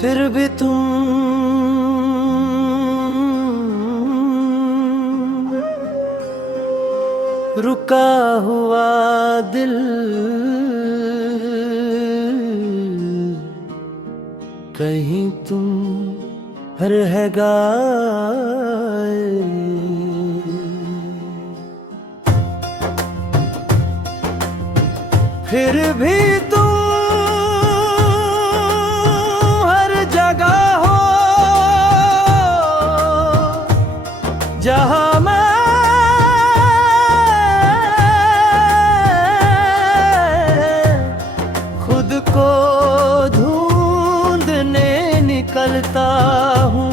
फिर भी तुम रुका हुआ दिल कहीं तुम रह गए। फिर भी तुम हर जगह हो जहां मैं खुद को ढूंढने निकलता हूँ।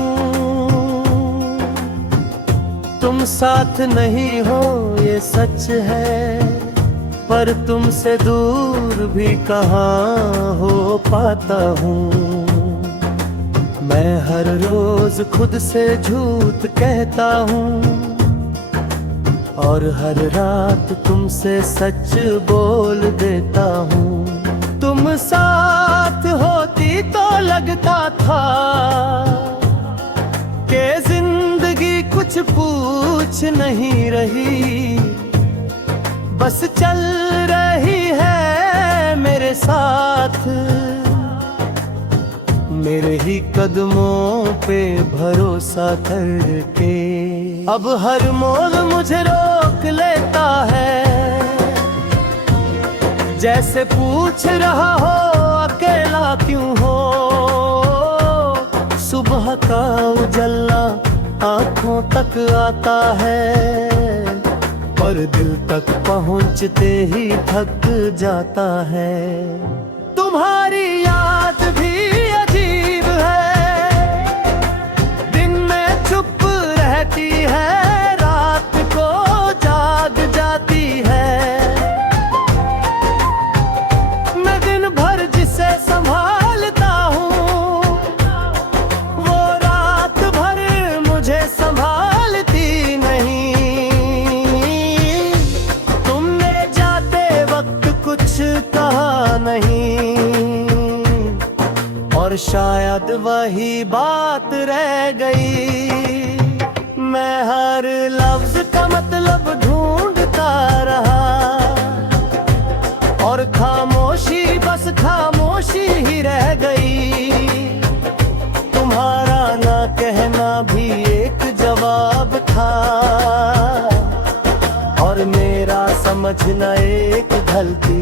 तुम साथ नहीं हो ये सच है, पर तुमसे दूर भी कहाँ हो पाता हूँ। मैं हर रोज खुद से झूठ कहता हूँ और हर रात तुमसे सच बोल देता हूँ। तुम साथ होती तो लगता था कि जिंदगी कुछ पूछ नहीं रही, बस चल रही है मेरे साथ, मेरे ही कदमों पे भरोसा करके। अब हर मोड़ मुझे रोक लेता है, जैसे पूछ रहा हो अकेला क्यों हो। सुबह का उजला आंखों तक आता है और दिल तक पहुंचते ही थक जाता है। तुम्हारी याद भी अजीब है, दिन में चुप रहती है, रात को जाग जाती है। मैं दिन भर जिसे संभालता हूँ, वो रात भर मुझे संभालती नहीं। तुमने जाते वक्त कुछ कहा नहीं, और शायद वही बात रह गई। मैं हर लफ्ज का मतलब ढूंढता रहा, और खामोशी बस खामोशी ही रह गई। तुम्हारा ना कहना भी एक जवाब था, और मेरा समझना एक गलती।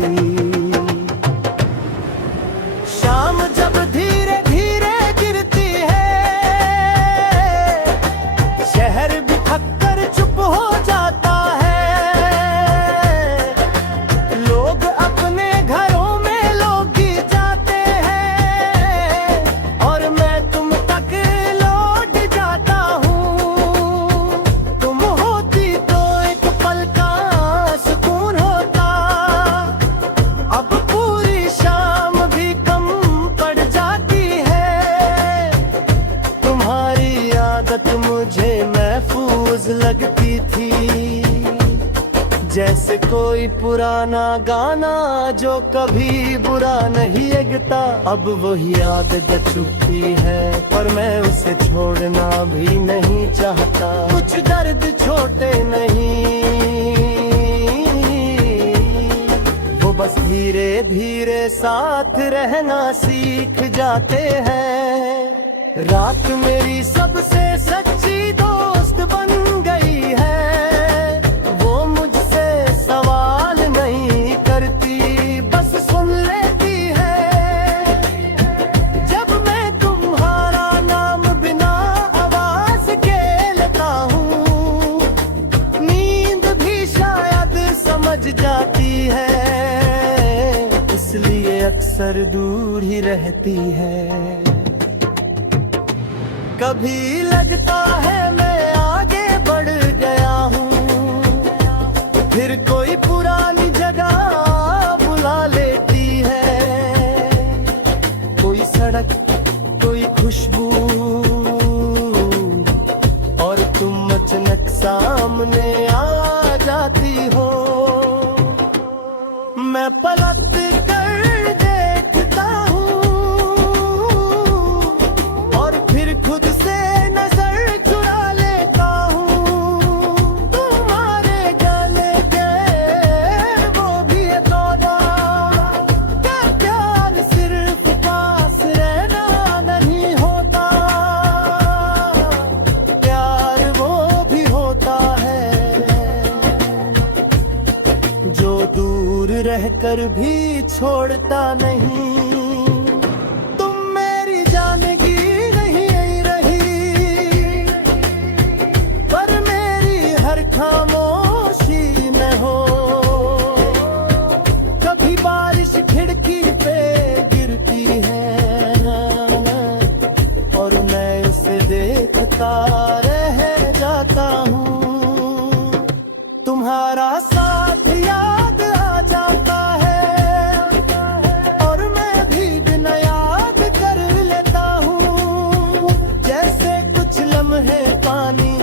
शाम जब धीरे धीरे गिरती है, शहर भी थककर चुप हो जाता है। लोग अपने घरों में लौट जाते हैं, और मैं तुम तक लौट जाता हूँ। तुम होती तो एक पल का सुकून होता, अब पूरी शाम भी कम पड़ जाती है। तुम्हारी आदत मुझे महफूज लगती थी, जैसे कोई पुराना गाना जो कभी बुरा नहीं लगता। अब वही आदत चुपती है, पर मैं उसे छोड़ना भी नहीं चाहता। कुछ दर्द छोटे नहीं, वो बस धीरे धीरे साथ रहना सीख जाते हैं। रात मेरी सबसे सच्ची दोस्त बन गई है, वो मुझसे सवाल नहीं करती, बस सुन लेती है। जब मैं तुम्हारा नाम बिना आवाज के लेता हूँ, नींद भी शायद समझ जाती है, इसलिए अक्सर दूर ही रहती है। कभी लगता है मैं आगे बढ़ गया हूँ, फिर कोई पुरानी जगह बुला लेती है। कोई सड़क, कोई खुशबू, और तुम अचानक सामने आ जाती हो। मैं पलट कर देखता हूँ, कर भी छोड़ता नहीं। तुम मेरी जानगी नहीं रही, पर मेरी हर खामोशी में हो। कभी बारिश खिड़की पे गिरती है ना, और मैं उसे देखता रह जाता हूँ। तुम्हारा साथ याद आ जाता है, और मैं भी दिन याद कर लेता हूँ। जैसे कुछ लम्हे पानी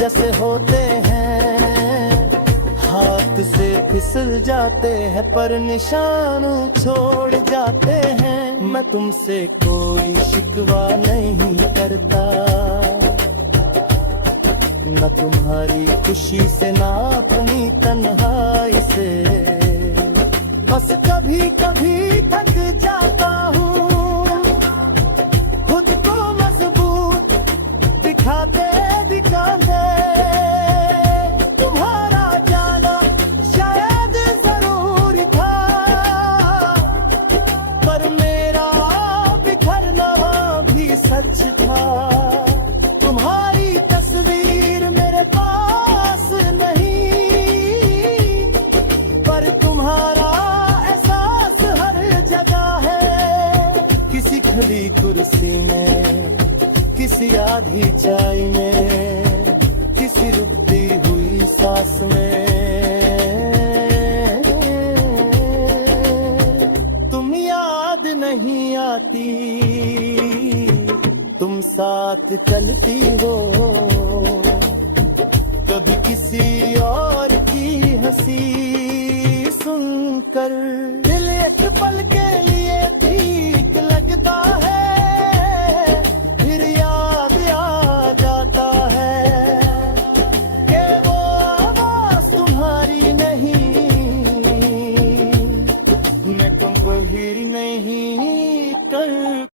जैसे होते हैं, हाथ से फिसल जाते हैं पर निशान छोड़ जाते हैं। मैं तुमसे कोई शिकवा नहीं करता, न तुम्हारी खुशी से ना अपनी तन्हाई से। बस कभी कभी थक जाता हूँ, खुद को मजबूत दिखाते दिखाते। तुम्हारा जाना शायद जरूरी था, पर मेरा बिखरना भी सच था। तुम्हारी तस्वीर मेरे पास नहीं, पर तुम्हारा एहसास हर जगह है। किसी खली कुर्सी में, किसी आधी चाय में, किसी रुकती हुई सांस में। तुम याद नहीं आती, तुम साथ चलती हो। कभी किसी और की हंसी सुनकर दिल एक पल के